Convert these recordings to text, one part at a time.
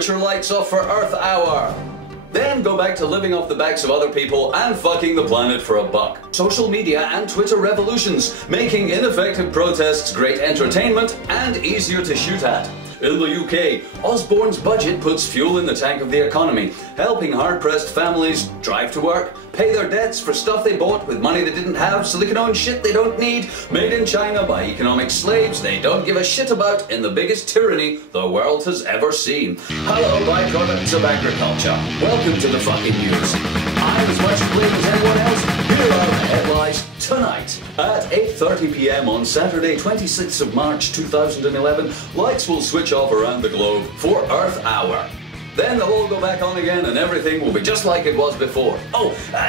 switch your lights off for Earth Hour. Then go back to living off the backs of other people and fucking the planet for a buck. Social media and Twitter revolutions, making ineffective protests great entertainment and easier to shoot at. In the UK, Osborne's budget puts fuel in the tank of the economy, helping hard-pressed families drive to work, pay their debts for stuff they bought with money they didn't have so they can own shit they don't need, made in China by economic slaves they don't give a shit about in the biggest tyranny the world has ever seen. Hello, byproducts of agriculture. Welcome to the fucking news. I'm as much to blame as anyone else. Here are the headlines tonight. At 8:30 PM on Saturday, 26th of March 2011, lights will switch off around the globe for Earth Hour. Then they'll all go back on again and everything will be just like it was before.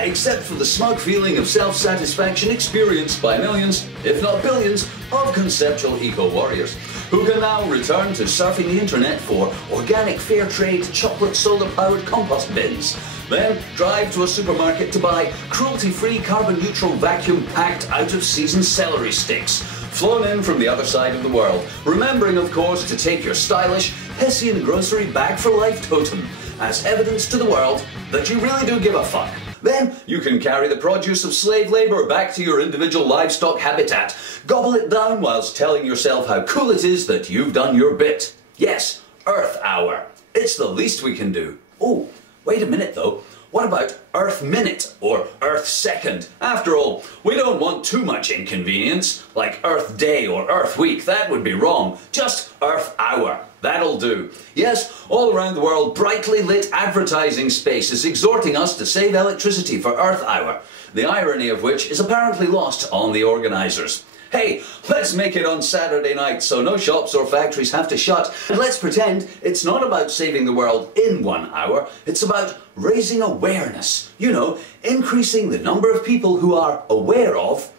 Except for the smug feeling of self-satisfaction experienced by millions, if not billions, of conceptual eco-warriors, who can now return to surfing the internet for organic, fair trade, chocolate solar-powered compost bins. Then drive to a supermarket to buy cruelty-free, carbon-neutral, vacuum-packed, out-of-season celery sticks, flown in from the other side of the world, remembering, of course, to take your stylish Hessian grocery bag-for-life totem as evidence to the world that you really do give a fuck. Then you can carry the produce of slave labour back to your individual livestock habitat, gobble it down whilst telling yourself how cool it is that you've done your bit. Yes, Earth Hour. It's the least we can do. Oh, wait a minute though. What about Earth Minute or Earth Second? After all, we don't want too much inconvenience, like Earth Day or Earth Week. That would be wrong. Just Earth Hour. That'll do. Yes, all around the world, brightly lit advertising spaces exhorting us to save electricity for Earth Hour, the irony of which is apparently lost on the organisers. Hey, let's make it on Saturday night so no shops or factories have to shut, and let's pretend it's not about saving the world in 1 hour, it's about raising awareness. You know, increasing the number of people who are aware of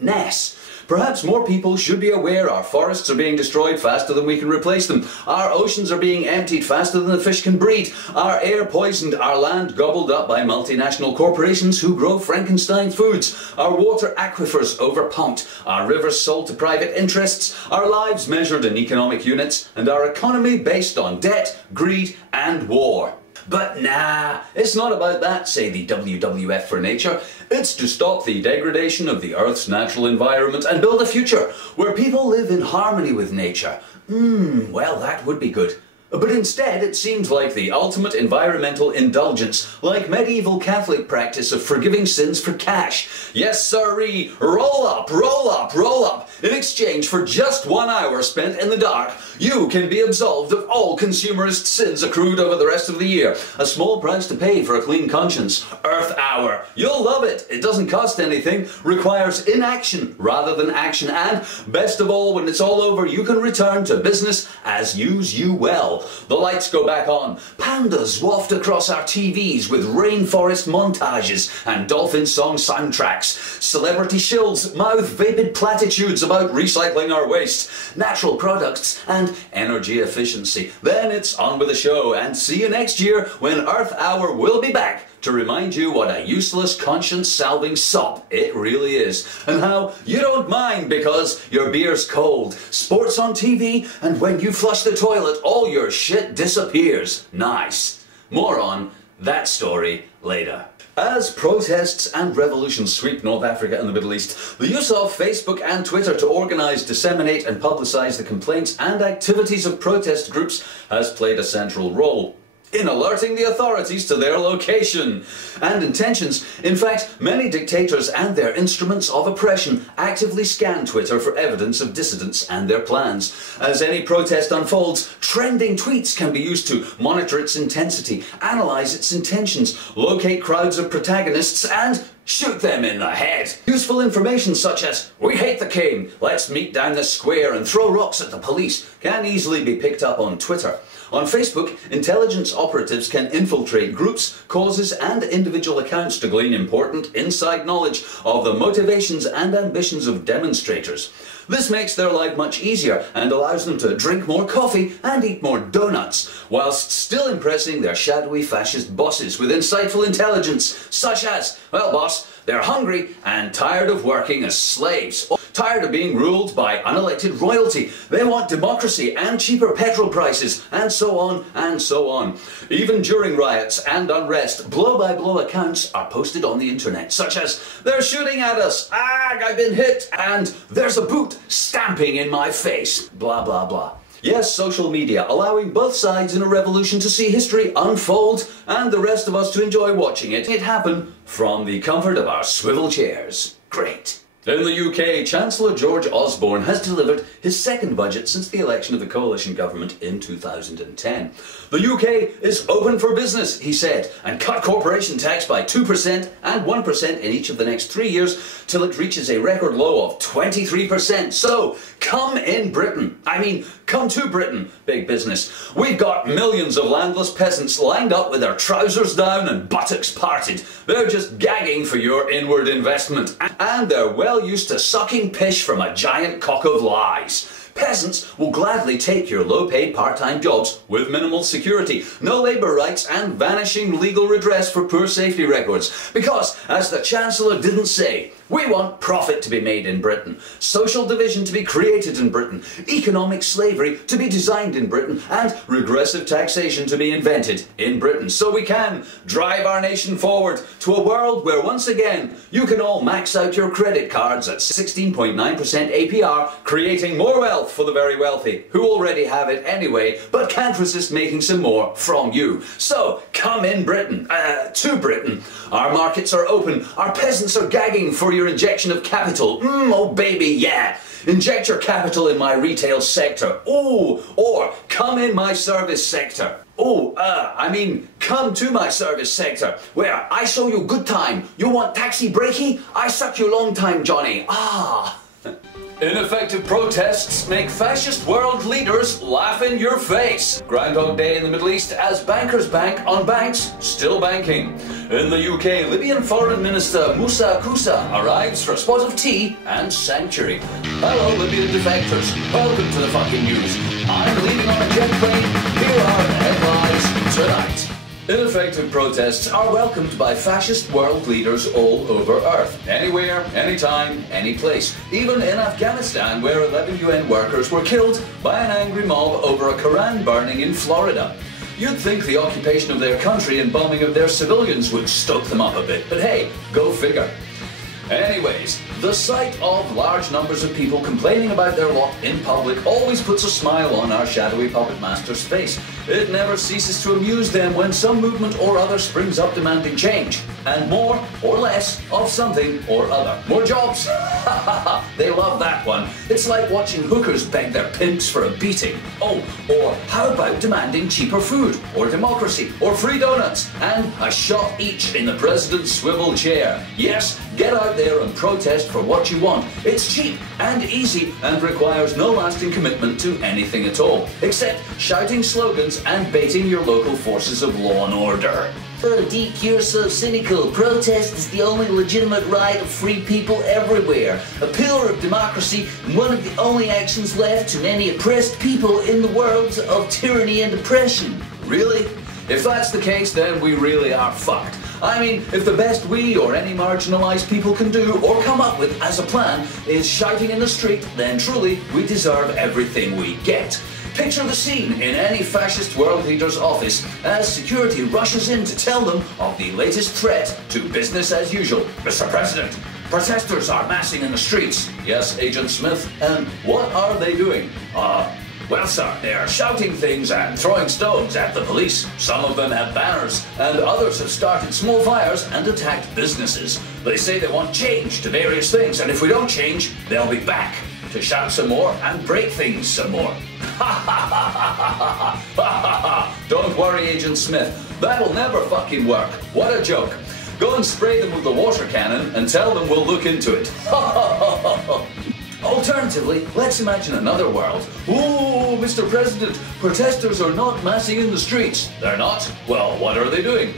ness. Perhaps more people should be aware our forests are being destroyed faster than we can replace them, our oceans are being emptied faster than the fish can breed, our air poisoned, our land gobbled up by multinational corporations who grow Frankenstein foods, our water aquifers overpumped, our rivers sold to private interests, our lives measured in economic units, and our economy based on debt, greed, and war. But nah, it's not about that, say the WWF for Nature. It's to stop the degradation of the Earth's natural environment and build a future where people live in harmony with nature. Well, that would be good. But instead, it seems like the ultimate environmental indulgence, like medieval Catholic practice of forgiving sins for cash. Yes, sirree, roll up, roll up, roll up. In exchange for just 1 hour spent in the dark, you can be absolved of all consumerist sins accrued over the rest of the year. A small price to pay for a clean conscience. Earth Hour. You'll love it. It doesn't cost anything, requires inaction rather than action, and best of all, when it's all over, you can return to business as use you well. The lights go back on, pandas waft across our TVs with rainforest montages and dolphin song soundtracks, celebrity shills mouth vapid platitudes about recycling our waste, natural products and energy efficiency. Then it's on with the show, and see you next year when Earth Hour will be back to remind you what a useless, conscience-salving sop it really is, and how you don't mind because your beer's cold, sports on TV, and when you flush the toilet, all your shit disappears. Nice. More on that story later. As protests and revolutions sweep North Africa and the Middle East, the use of Facebook and Twitter to organise, disseminate and publicise the complaints and activities of protest groups has played a central role in alerting the authorities to their location and intentions. In fact, many dictators and their instruments of oppression actively scan Twitter for evidence of dissidents and their plans. As any protest unfolds, trending tweets can be used to monitor its intensity, analyse its intentions, locate crowds of protagonists, and shoot them in the head. Useful information such as, "We hate the king, let's meet down the square and throw rocks at the police," can easily be picked up on Twitter. On Facebook, intelligence operatives can infiltrate groups, causes and individual accounts to glean important inside knowledge of the motivations and ambitions of demonstrators. This makes their life much easier and allows them to drink more coffee and eat more donuts, whilst still impressing their shadowy fascist bosses with insightful intelligence, such as, well boss, they're hungry and tired of working as slaves. tired of being ruled by unelected royalty. They want democracy and cheaper petrol prices, and so on and so on. Even during riots and unrest, blow-by-blow accounts are posted on the internet, such as, "They're shooting at us, I've been hit," and "There's a boot stamping in my face," blah blah blah. Yes, social media, allowing both sides in a revolution to see history unfold and the rest of us to enjoy watching it happen from the comfort of our swivel chairs. Great. In the UK, Chancellor George Osborne has delivered his second budget since the election of the coalition government in 2010. The UK is open for business, he said, and cut corporation tax by 2% and 1% in each of the next 3 years till it reaches a record low of 23%. So, come in Britain. I mean, come to Britain, big business. We've got millions of landless peasants lined up with their trousers down and buttocks parted. They're just gagging for your inward investment. And they're well used to sucking pish from a giant cock of lies. Peasants will gladly take your low-paid part-time jobs with minimal security, no labour rights and vanishing legal redress for poor safety records. Because, as the Chancellor didn't say, we want profit to be made in Britain, social division to be created in Britain, economic slavery to be designed in Britain, and regressive taxation to be invented in Britain, so we can drive our nation forward to a world where once again you can all max out your credit cards at 16.9% APR, creating more wealth for the very wealthy, who already have it anyway, but can't resist making some more from you. So, come in Britain, to Britain. Our markets are open, our peasants are gagging for your injection of capital. Oh baby, yeah. Inject your capital in my retail sector. Ooh, or come in my service sector. Oh, come to my service sector, where I show you good time. You want taxi breaky? I suck you long time, Johnny. Ah. Ineffective protests make fascist world leaders laugh in your face. Groundhog Day in the Middle East as bankers bank on banks still banking. In the UK, Libyan Foreign Minister Musa Kusa arrives for a spot of tea and sanctuary. Hello, Libyan defectors. Welcome to the fucking news. I'm leaving on a jet plane. Here are the headlines tonight. Ineffective protests are welcomed by fascist world leaders all over Earth. Anywhere, anytime, any place. Even in Afghanistan, where 11 UN workers were killed by an angry mob over a Quran burning in Florida. You'd think the occupation of their country and bombing of their civilians would stoke them up a bit, but hey, go figure. Anyways, the sight of large numbers of people complaining about their lot in public always puts a smile on our shadowy puppet master's face. It never ceases to amuse them when some movement or other springs up demanding change. And more or less of something or other. More jobs. They love that one. It's like watching hookers beg their pimps for a beating. Oh, or how about demanding cheaper food, or democracy, or free donuts, and a shot each in the president's swivel chair. Yes, get out there and protest for what you want. It's cheap and easy and requires no lasting commitment to anything at all, except shouting slogans and baiting your local forces of law and order. Oh, Deke, you're so cynical. Protest is the only legitimate right of free people everywhere. A pillar of democracy and one of the only actions left to many oppressed people in the world of tyranny and oppression. Really? If that's the case, then we really are fucked. I mean, if the best we or any marginalised people can do or come up with as a plan is shouting in the street, then truly we deserve everything we get. Picture the scene in any fascist world leader's office as security rushes in to tell them of the latest threat to business as usual. Mr. President, protesters are massing in the streets. Yes, Agent Smith. And what are they doing? Well, sir, they are shouting things and throwing stones at the police. Some of them have banners, and others have started small fires and attacked businesses. They say they want change to various things, and if we don't change, they'll be back to shout some more and break things some more. Don't worry, Agent Smith. That'll never fucking work. What a joke. Go and spray them with the water cannon and tell them we'll look into it. Alternatively, let's imagine another world. Ooh, Mr. President, protesters are not massing in the streets. They're not? Well, what are they doing?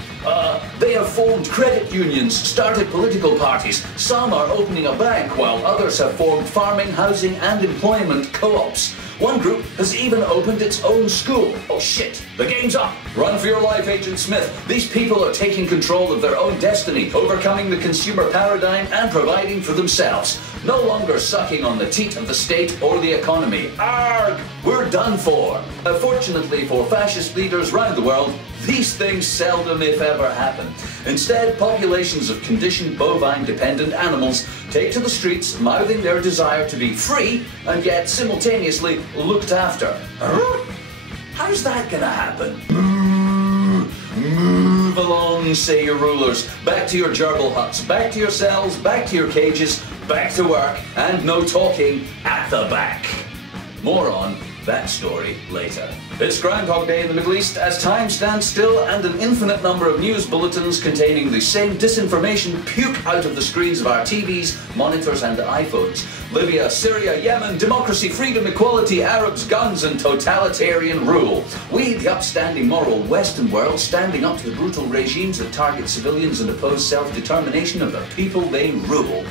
They have formed credit unions, started political parties. Some are opening a bank, while others have formed farming, housing and employment co-ops. One group has even opened its own school. Oh shit, the game's up. Run for your life, Agent Smith. These people are taking control of their own destiny, overcoming the consumer paradigm and providing for themselves. No longer sucking on the teat of the state or the economy. Arrgh! We're done for. Fortunately for fascist leaders around the world, these things seldom, if ever, happen. Instead, populations of conditioned bovine-dependent animals take to the streets, mouthing their desire to be free and yet simultaneously looked after. How's that gonna happen? Move along, say your rulers. Back to your gerbil huts, back to your cells, back to your cages, back to work, and no talking at the back. More on that story later. It's Groundhog Day in the Middle East as time stands still and an infinite number of news bulletins containing the same disinformation puke out of the screens of our TVs, monitors and iPhones. Libya, Syria, Yemen, democracy, freedom, equality, Arabs, guns and totalitarian rule. We, the upstanding moral Western world, standing up to the brutal regimes that target civilians and oppose self-determination of the people they rule.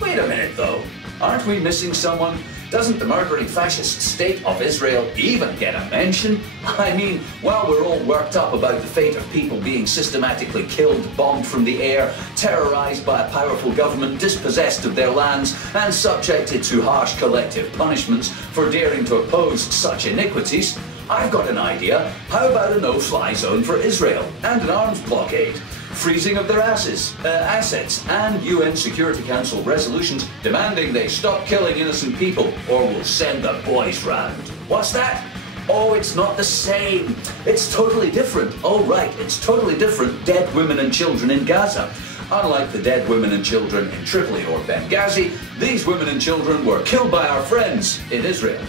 Wait a minute though, aren't we missing someone? Doesn't the murdering fascist state of Israel even get a mention? I mean, while we're all worked up about the fate of people being systematically killed, bombed from the air, terrorized by a powerful government, dispossessed of their lands, and subjected to harsh collective punishments for daring to oppose such iniquities, I've got an idea. How about a no-fly zone for Israel and an arms blockade? Freezing of their assets, and UN Security Council resolutions demanding they stop killing innocent people or we'll send the boys round. What's that? Oh, it's not the same. It's totally different. Oh, right, it's totally different. Dead women and children in Gaza. Unlike the dead women and children in Tripoli or Benghazi, these women and children were killed by our friends in Israel.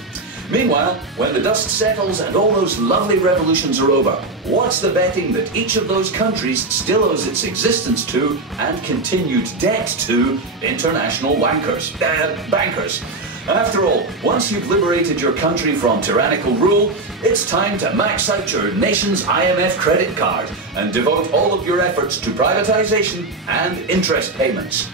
Meanwhile, when the dust settles and all those lovely revolutions are over, what's the betting that each of those countries still owes its existence to and continued debt to international bankers? After all, once you've liberated your country from tyrannical rule, it's time to max out your nation's IMF credit card and devote all of your efforts to privatization and interest payments.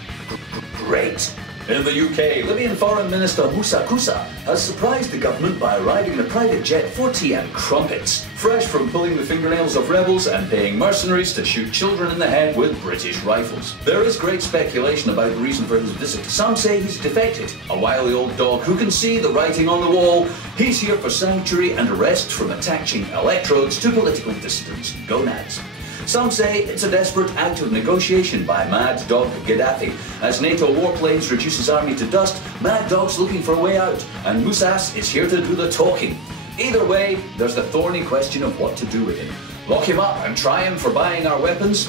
Great. In the UK, Libyan Foreign Minister Moussa Koussa has surprised the government by arriving in a private jet for tea and crumpets, fresh from pulling the fingernails of rebels and paying mercenaries to shoot children in the head with British rifles. There is great speculation about the reason for his visit. Some say he's defected, a wily old dog who can see the writing on the wall. He's here for sanctuary and arrest from attaching electrodes to political dissidents. Go Nads. Some say it's a desperate act of negotiation by Mad Dog Gaddafi. As NATO warplanes reduce his army to dust, Mad Dog's looking for a way out, and Moussas is here to do the talking. Either way, there's the thorny question of what to do with him. Lock him up and try him for buying our weapons,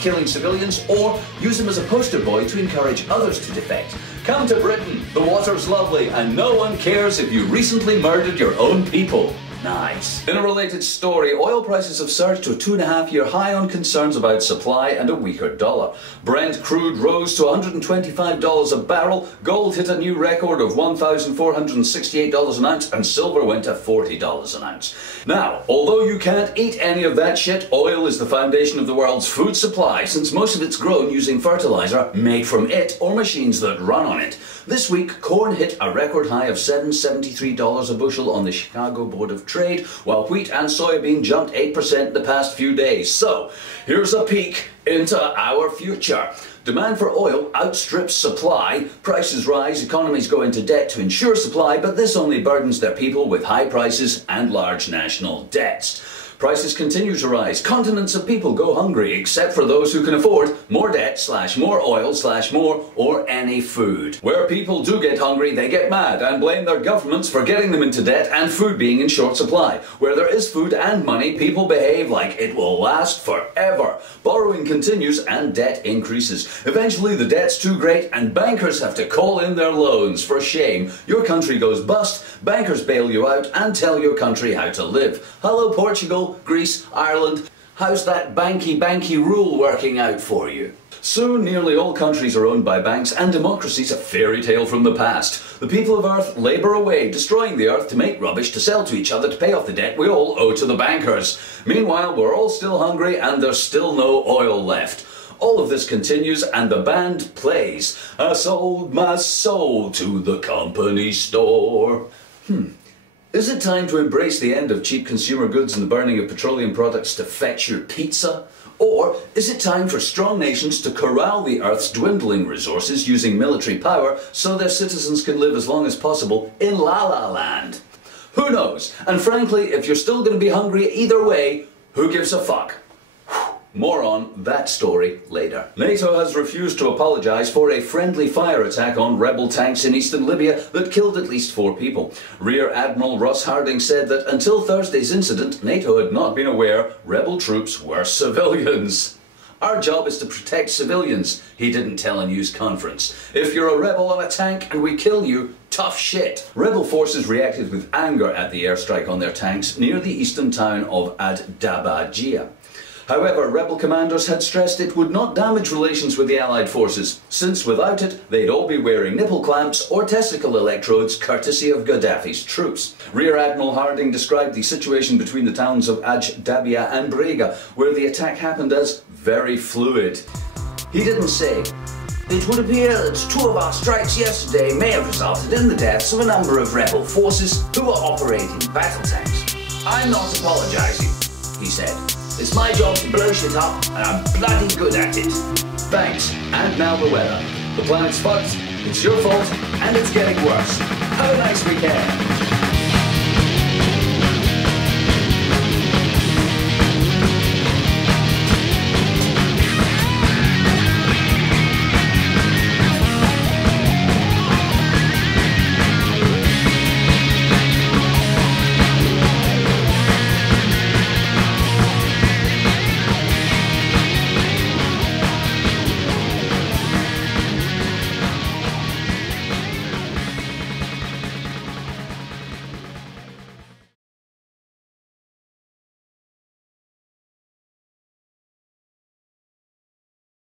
killing civilians, or use him as a poster boy to encourage others to defect. Come to Britain, the water's lovely, and no one cares if you recently murdered your own people. Nice. In a related story, oil prices have surged to a 2.5-year high on concerns about supply and a weaker dollar. Brent crude rose to $125 a barrel, gold hit a new record of $1,468 an ounce, and silver went to $40 an ounce. Now, although you can't eat any of that shit, oil is the foundation of the world's food supply, since most of it's grown using fertilizer made from it or machines that run on it. This week, corn hit a record high of $773 a bushel on the Chicago Board of Trade, while wheat and soybean jumped 8% in the past few days. So, here's a peek into our future. Demand for oil outstrips supply, prices rise, economies go into debt to ensure supply, but this only burdens their people with high prices and large national debts. Prices continue to rise. Continents of people go hungry, except for those who can afford more debt / more oil / more or any food. Where people do get hungry, they get mad and blame their governments for getting them into debt and food being in short supply. Where there is food and money, people behave like it will last forever. Borrowing continues and debt increases. Eventually the debt's too great and bankers have to call in their loans. For shame, your country goes bust, bankers bail you out and tell your country how to live. Hello Portugal, Greece, Ireland, how's that banky rule working out for you? Soon nearly all countries are owned by banks and democracy's a fairy tale from the past. The people of Earth labour away, destroying the Earth to make rubbish to sell to each other to pay off the debt we all owe to the bankers. Meanwhile, we're all still hungry and there's still no oil left. All of this continues and the band plays. I sold my soul to the company store. Is it time to embrace the end of cheap consumer goods and the burning of petroleum products to fetch your pizza? Or is it time for strong nations to corral the Earth's dwindling resources using military power so their citizens can live as long as possible in La La Land? Who knows? And frankly, if you're still going to be hungry either way, who gives a fuck? More on that story later. NATO has refused to apologise for a friendly fire attack on rebel tanks in eastern Libya that killed at least 4 people. Rear Admiral Ross Harding said that until Thursday's incident, NATO had not been aware rebel troops were civilians. Our job is to protect civilians, he didn't tell a news conference. If you're a rebel on a tank and we kill you, tough shit. Rebel forces reacted with anger at the airstrike on their tanks near the eastern town of Ad-Dabajia. However, rebel commanders had stressed it would not damage relations with the Allied forces, since without it, they'd all be wearing nipple clamps or testicle electrodes courtesy of Gaddafi's troops. Rear Admiral Harding described the situation between the towns of Aj-Dabia and Brega, where the attack happened, as very fluid. He didn't say, "It would appear that 2 of our strikes yesterday may have resulted in the deaths of a number of rebel forces who were operating battle tanks. I'm not apologising," he said. "It's my job to blow shit up, and I'm bloody good at it." Thanks. And now the weather. The planet's fucked, it's your fault, and it's getting worse. Have a nice weekend.